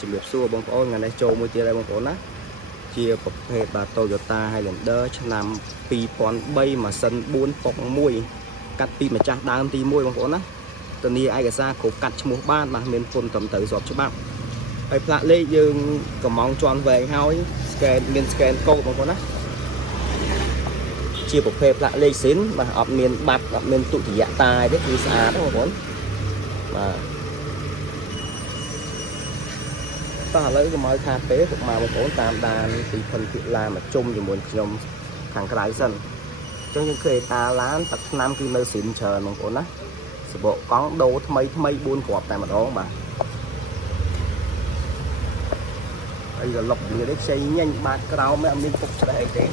ជំរាបសួរបងប្អូនថ្ងៃនេះចូលមួយទៀតហើយបងប្អូនណាជាប្រភេទបាទ Toyota Highlander ឆ្នាំ2003ម៉ាស៊ីន4ប៉ុក1កាត់ពីម្ចាស់ដើមទី1បងប្អូនណាធានាឯកសារគ្រប់កាត់ឈ្មោះបានបាទមានពុនត្រឹមត្រូវស្របច្បាប់ហើយផ្លាកលេខយើងកំងជាន់វែងហើយមាន scan code បងប្អូនណាជាប្រភេទផ្លាកលេខស៊ីនបាទអត់មានបាត់អត់មានទុតិយតាទេគឺស្អាតបងប្អូនបាទតោះឥឡូវកុំឲ្យខាតពេលពុកម៉ែបងប្អូនតាមដានពីផុនភិឡាមកជុំជាមួយខ្ញុំខាងក្រៅសិនអញ្ចឹងយើងឃើញតាឡានទឹកឆ្នាំគឺនៅស៊ីនច្រើនបងប្អូនណាសបកកង់ដូរថ្មី4គ្រាប់តែម្ដងបាទហើយក៏លុបវានេះខ្ចីញញបាតក្រោមអត់មានពុកច្រេះអីទេ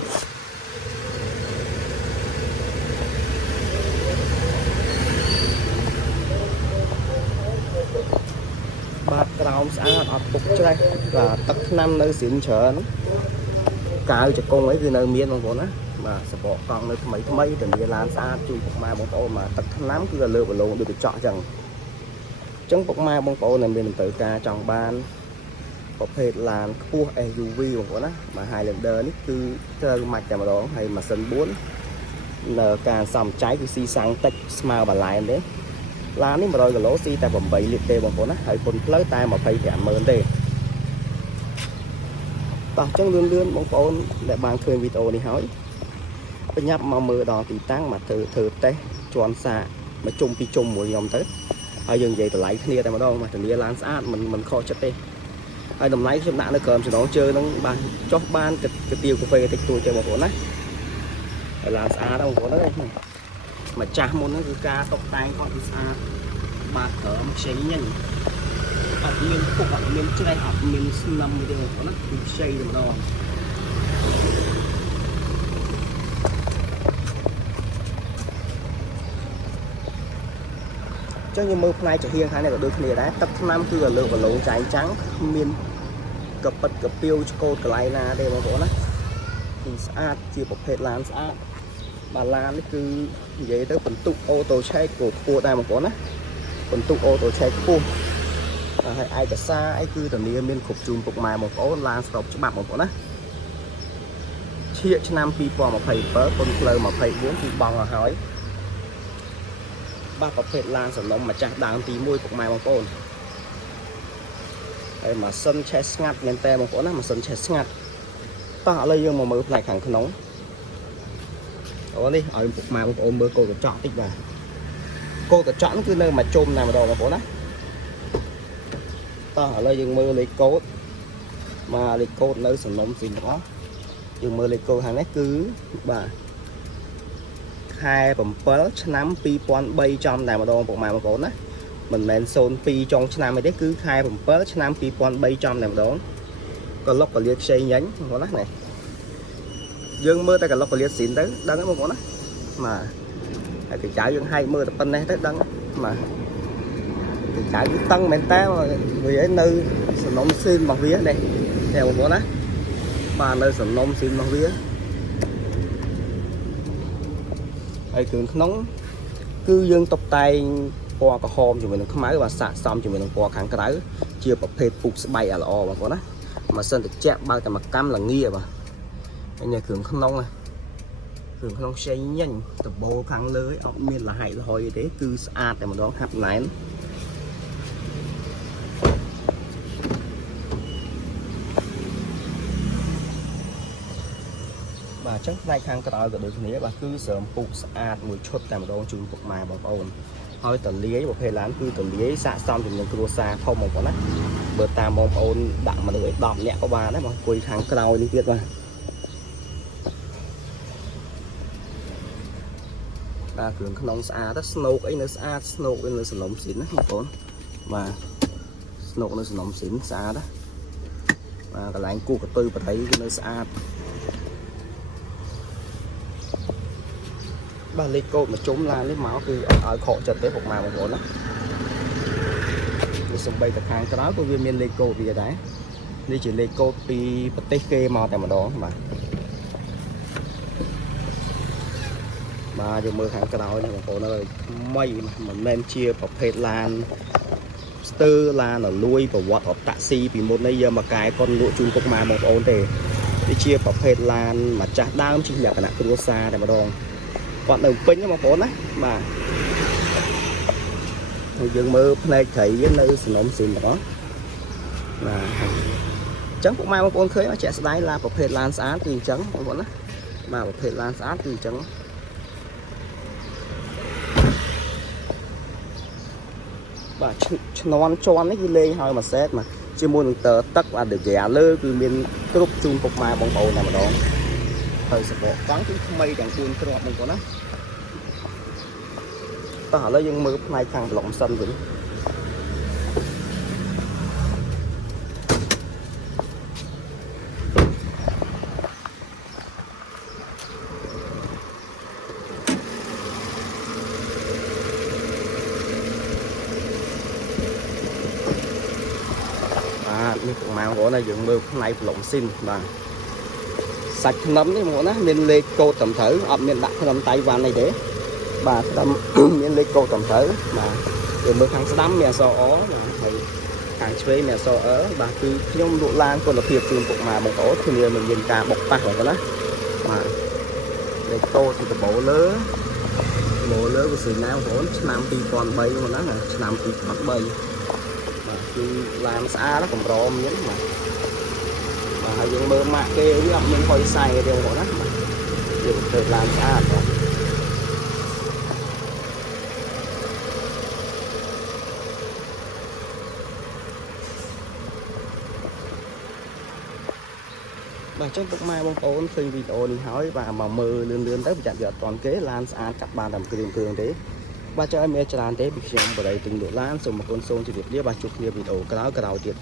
បាតក្រោមស្អាតអត់ពុកច្រេះបាទទឹកឆ្នាំនៅស៊ីនច្រើនកាវចកុងអីគឺនៅមានបងប្អូនណាបាទសបកកង់នៅថ្មីធានាឡានស្អាតជួយពុកម៉ែបងប្អូនបាទទឹកឆ្នាំគឺលើបឡូងដូចកញ្ចក់អញ្ចឹងពុកម៉ែបងប្អូនដែលមានតម្រូវការចង់បានប្រភេទឡានខ្ពស់ SUV បងប្អូនណាបាទ Highlander នេះគឺត្រូវម៉ាច់តែម្ដងហើយម៉ាស៊ីន4នៅការសំចៃគឺស៊ីសាំងតិចស្មើបាឡែនទេឡាននេះ100គីឡូស៊ីតែ8លីត្រទេបងប្អូនណាហើយពុនផ្លូវតែ250000ទេតោះអញ្ចឹងលឿនបងប្អូនដែលបានឃើញវីដេអូនេះហើយបញ្ញាប់មកមើលដល់ទីតាំងមកធ្វើតេស្តជន់សាកមកជុំពីជុំមួយខ្ញុំទៅហើយយើងនិយាយតម្លៃគ្នាតែម្ដងមកធានាឡានស្អាតមិនខុសចិត្តទេហើយតម្លៃខ្ញុំដាក់នៅក្រោមចំណងជើងហ្នឹងបានចុះបានកាទៀវកាហ្វេតិចតួចទេបងប្អូនណាហើយឡានស្អាតបងប្អូនអើយម្ចាស់មុនហ្នឹងគឺការតុបតែងគាត់គឺស្អាតបាទក្រោមខ្ចីញញអត់មានពុកអត់មានច្រេះអត់មានស្នឹមទេបងប្អូនណាគឺខ្ចីតែម្ដងចឹងយើងមើលផ្នែកចំហៀងខាងនេះក៏ដូចគ្នាដែរទឹកថ្នាំគឺលើកបឡូងចែងចាំងមានកប៉ិតកពីវឆ្កូតកន្លែងណាទេបងប្អូនណាគឺស្អាតជាប្រភេទឡានស្អាតបាទឡាននេះគឺនិយាយទៅបន្ទុកអូតូឆេកក៏ខ្ពស់ដែរបងប្អូនណាបន្ទុកអូតូឆេកខ្ពស់ហើយឯកសារអីគឺធានាមានគ្រប់ជូនពុកម៉ែបងប្អូនឡានស្របច្បាប់បងប្អូនណាឈៀកឆ្នាំ2027ពុនផ្លូវ24គឺបង់ឲ្យហើយបាទប្រភេទឡានសំណុំម្ចាស់ដើមទី1ពុកម៉ែបងប្អូនហើយម៉ាស៊ីនឆេះស្ងាត់មែនតើបងប្អូនណាម៉ាស៊ីនឆេះស្ងាត់តោះឥឡូវយើងមកមើលផ្នែកខាងក្នុងអូនេះឲ្យពុកម៉ែបងប្អូនមើលកូនកញ្ចក់តិចបាទកូនកញ្ចក់គឺនៅមកជុំតែម្ដងបងប្អូនណាតោះឥឡូវយើងមើលលេខកូដមកលេខកូដនៅសំណុំស៊ីនទាំងអស់យើងមើលលេខកូដខាងនេះគឺបាទខែ7ឆ្នាំ2003ចំតែម្ដងពុកម៉ែបងប្អូនណាមិនមែន02ចុងឆ្នាំអីទេគឺខែ7ឆ្នាំ2003ចំតែម្ដងក៏លុកកលៀតខ្ចីញញបងប្អូនណានេះយើងមើលតែកលុកកលៀតស៊ីនទៅដឹងហ្នឹងបងប្អូនណាបាទហើយកញ្ចៅយើងហែកមើលតែប៉ុណ្ណេះទៅដឹងបាទកញ្ចៅគឺតឹងមែនតើវាឯនៅសំណុំស៊ីនរបស់វានេះបងប្អូនណាបាទនៅសំណុំស៊ីនរបស់វាហើយគ្រឿងក្នុងគឺយើងតុបតែងពណ៌ក្រហមជាមួយនឹងខ្មៅបាទស័ក្តិសមជាមួយនឹងពណ៌ខាងក្រៅជាប្រភេទពូកស្បែកល្អបងប្អូនណាម៉ាស៊ីនត្រជាក់បើកតែមួយកម្មល្ងាបាទហើយនេះគ្រឿងក្នុងខ្ចីញញដបូលខាងលើអត់មានលហែកលហុយទេគឺស្អាតតែម្ដងហាប់ណែនបាទអញ្ចឹងផ្នែកខាងក្រោយក៏ដូចគ្នាបាទគឺស្រោមពូកស្អាតមួយឈុតតែម្ដងជូនពុកម៉ែបងប្អូនហើយតលាយប្រភេទឡានគឺតលាយស័ក្តិសមជាមួយនឹងគ្រួសារធំបងប្អូនណាបើតាមបងប្អូនដាក់មនុស្សឲ្យ10នាក់ក៏បានដែរបងអង្គុយខាងក្រោយនេះទៀតបាទគ្រឿងក្នុងស្អាតស្នូកអីនៅស្អាតស្នូកនៅសំណុំស៊ីនណាបងប្អូនបាទស្នូកនៅសំណុំស៊ីនស្អាតណាបាទកន្លែងគូកតុយបរិយគឺនៅស្អាតបាទលេខកូដមកជុំឡាននេះមកគឺអត់ឲ្យខកចិត្តទេពុកម៉ែបងប្អូនណាវាសំបីតែខាងក្រៅក៏វាមានលេខកូដវាដែរនេះជាលេខកូដពីប្រទេសគេមកតែម្ដងបាទយើងមើលខាងក្រោយនេះបងប្អូនអើយថ្មីមិនមែនជាប្រភេទឡាន lobster ឡានលួយប្រវត្តិអបតាក់ស៊ីពីមុននេះយកមកកែកុនលក់ជូនពុកម៉ែបងប្អូនទេវាជាប្រភេទឡានម្ចាស់ដើមជិះលក្ខណៈគ្រួសារតែម្ដងគាត់នៅពេញបងប្អូនណាបាទហើយយើងមើលផ្នែកត្រីនៅសំណុំស៊ីនទាំងអស់បាទអញ្ចឹងពុកម៉ែបងប្អូនឃើញជាក់ស្ដែងឡានប្រភេទឡានស្អាតគឺអញ្ចឹងបងប្អូនណាបាទប្រភេទឡានស្អាតគឺអញ្ចឹងបាទឈ្នន់ជាន់នេះគឺលេងហើយមួយសេតមកជាមួយនឹងតើទឹកអាដេហ្គាលើគឺមានគ្រប់ជូនពុកម៉ែបងប្អូនតែម្ដងហើយសបកកង់គឺថ្មីទាំង4គ្រាប់បងប្អូនណាតោះឥឡូវយើងមើលផ្នែកខាងប្លុកសិនវិញនេះពុកម៉ែបងប្អូនណាយើងមើលផ្នែកប្លុកស៊ីនបាទសាច់ថ្នាំនេះបងប្អូនណាមានលេខកូដត្រឹមត្រូវអត់មានដាក់ថ្នាំតៃវ៉ាន់អីទេបាទថ្នាំមានលេខកូដត្រឹមត្រូវបាទយើងមើលខាងស្ដាំមានអក្សរអបាទហើយខាងឆ្វេងមានអក្សរអបាទគឺខ្ញុំលក់ឡានគុណភាពជូនពុកម៉ែបងប្អូនគ្នាមិនមានការបុកប៉ះបងប្អូនណាបាទលេខកូដពីដបលើគឺស្រីណាបងប្អូនឆ្នាំ2003បងប្អូនណាឆ្នាំ2003បាទគឺឡានស្អាតកម្រមានបាទហើយយើងមើលម៉ាក់គេវាអត់មានហុយសៃទេបងប្អូនណាយើងធ្វើឡានស្អាតបងបាទចឹងពុកម៉ែបងប្អូនឃើញវីដេអូនេះហើយបាទមកមើលលឿនទៅប្រយ័ត្នវាអត់តាន់គេឡានស្អាតកាត់បានតាមគ្រឿងទេបាទចឹងឲ្យមានច្រើនទេពីខ្ញុំបរិយទិញលក់ឡានសូមអរគុណសូមជម្រាបលាបាទជួបគ្នាវីដេអូក្រោយទៀត